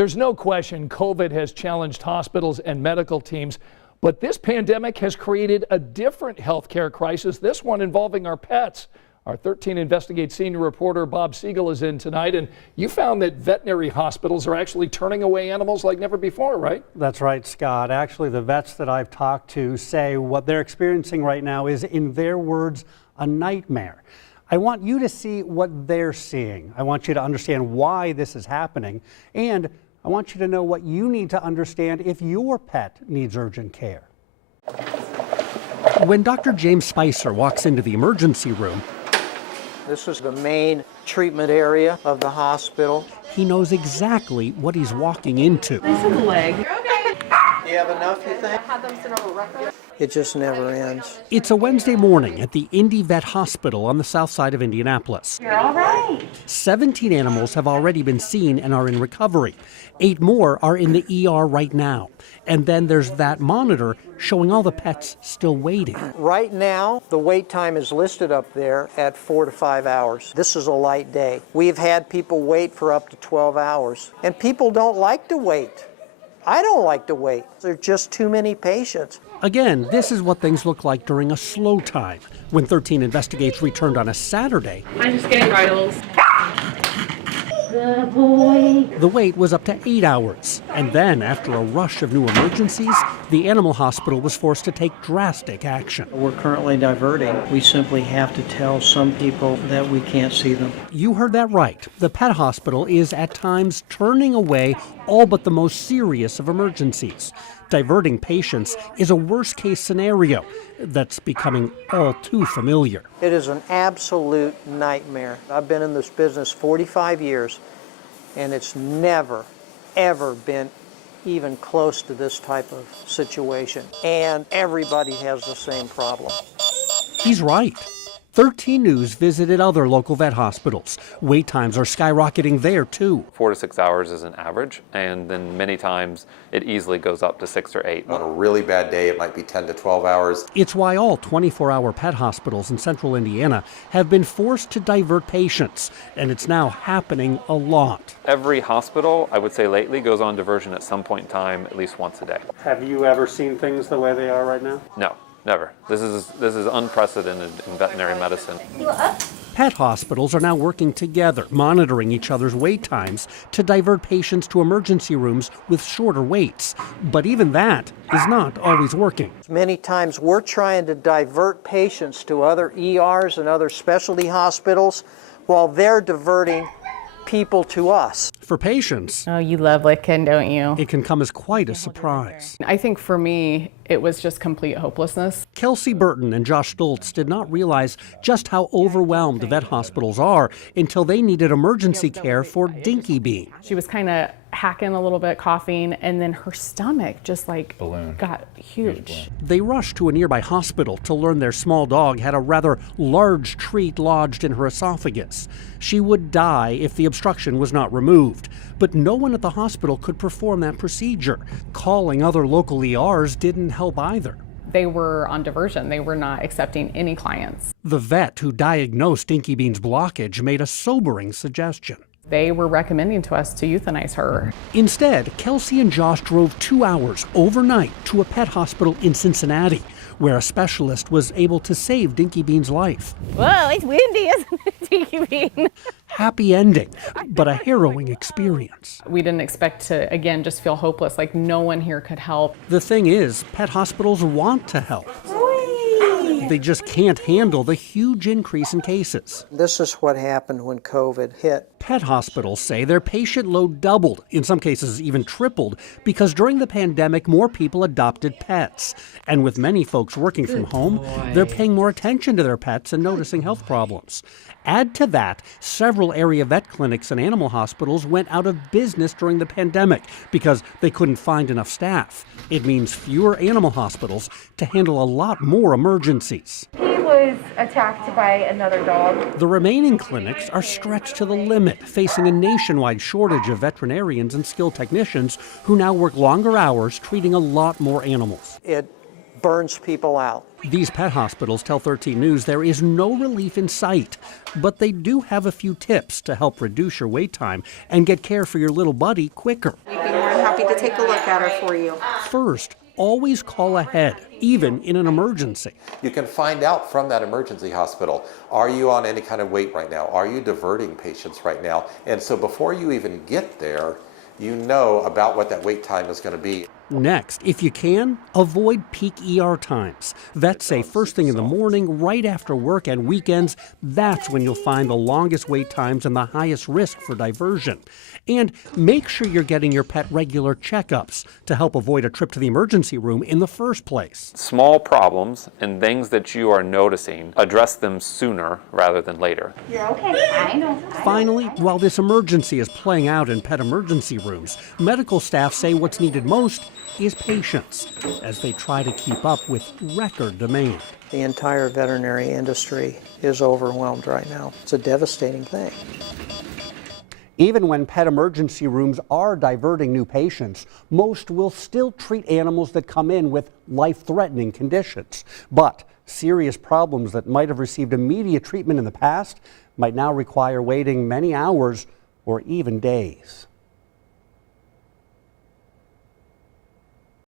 There's no question COVID has challenged hospitals and medical teams, but this pandemic has created a different healthcare crisis, this one involving our pets. Our 13 Investigate senior reporter Bob Siegel is in tonight, and you found that veterinary hospitals are actually turning away animals like never before, right? That's right, Scott. Actually, the vets that I've talked to say what they're experiencing right now is, in their words, a nightmare. I want you to see what they're seeing. I want you to understand why this is happening, and I want you to know what you need to understand if your pet needs urgent care. When Dr. James Spicer walks into the emergency room, this is the main treatment area of the hospital. He knows exactly what he's walking into. Nice little leg. Do you have enough, you think? It just never ends. It's a Wednesday morning at the Indy Vet Hospital on the south side of Indianapolis. You're all right. 17 animals have already been seen and are in recovery. 8 more are in the ER right now. And then there's that monitor showing all the pets still waiting. Right now, the wait time is listed up there at 4 to 5 hours. This is a light day. We've had people wait for up to 12 hours. And people don't like to wait. I don't like to wait. There are just too many patients. Again, this is what things look like during a slow time. When 13 Investigates returned on a Saturday, I'm just getting vitals. Good boy. The wait was up to 8 hours. And then, after a rush of new emergencies, the animal hospital was forced to take drastic action. We're currently diverting. We simply have to tell some people that we can't see them. You heard that right. The pet hospital is at times turning away all but the most serious of emergencies. Diverting patients is a worst-case scenario that's becoming all too familiar. It is an absolute nightmare. I've been in this business 45 years, and it's never, ever been even close to this type of situation. And everybody has the same problem. He's right. 13 News visited other local vet hospitals. Wait times are skyrocketing there, too. 4 to 6 hours is an average, and then many times it easily goes up to 6 or 8. On a really bad day, it might be 10 to 12 hours. It's why all 24-hour pet hospitals in central Indiana have been forced to divert patients, and it's now happening a lot. Every hospital, I would say lately, goes on diversion at some point in time, at least once a day. Have you ever seen things the way they are right now? No. Never. This is unprecedented in veterinary medicine. Pet hospitals are now working together, monitoring each other's wait times to divert patients to emergency rooms with shorter waits. But even that is not always working. Many times we're trying to divert patients to other ERs and other specialty hospitals while they're diverting people to us. For patients, oh, you love licking, don't you? It can come as quite a surprise. I think for me, it was just complete hopelessness. Kelsey Burton and Josh Stoltz did not realize just how overwhelmed vet hospitals are until they needed emergency care for Dinky Bean. She was kind of hacking a little bit, coughing, and then her stomach just like got huge. They rushed to a nearby hospital to learn their small dog had a rather large treat lodged in her esophagus. She would die if the obstruction was not removed. But no one at the hospital could perform that procedure. Calling other local ERs didn't help either. They were on diversion. They were not accepting any clients. The vet who diagnosed Dinky Bean's blockage made a sobering suggestion. They were recommending to us to euthanize her. Instead, Kelsey and Josh drove 2 hours overnight to a pet hospital in Cincinnati, where a specialist was able to save Dinky Bean's life. Whoa, it's windy, isn't it, Dinky Bean? Happy ending, but a harrowing experience. We didn't expect to, again, just feel hopeless, like no one here could help. The thing is, pet hospitals want to help. They just can't handle the huge increase in cases. This is what happened when COVID hit. Pet hospitals say their patient load doubled, in some cases even tripled, because during the pandemic, more people adopted pets. And with many folks working from home, they're paying more attention to their pets and noticing health problems. Add to that, several area vet clinics and animal hospitals went out of business during the pandemic because they couldn't find enough staff. It means fewer animal hospitals to handle a lot more emergencies. He was attacked by another dog. The remaining clinics are stretched to the limit, facing a nationwide shortage of veterinarians and skilled technicians who now work longer hours treating a lot more animals. It burns people out. These pet hospitals tell 13 News there is no relief in sight, but they do have a few tips to help reduce your wait time and get care for your little buddy quicker. We'd be more than happy to take a look at her for you. First, always call ahead, even in an emergency. You can find out from that emergency hospital, are you on any kind of wait right now? Are you diverting patients right now? And so before you even get there, you know about what that wait time is going to be. Next, if you can, avoid peak ER times. Vets say first thing in the morning, right after work and weekends, that's when you'll find the longest wait times and the highest risk for diversion. And make sure you're getting your pet regular checkups to help avoid a trip to the emergency room in the first place. Small problems and things that you are noticing, address them sooner rather than later. You're okay. I know. Finally, while this emergency is playing out in pet emergency rooms, medical staff say what's needed most is patience as they try to keep up with record demand. The entire veterinary industry is overwhelmed right now. It's a devastating thing. Even when pet emergency rooms are diverting new patients, most will still treat animals that come in with life-threatening conditions. But serious problems that might have received immediate treatment in the past might now require waiting many hours or even days.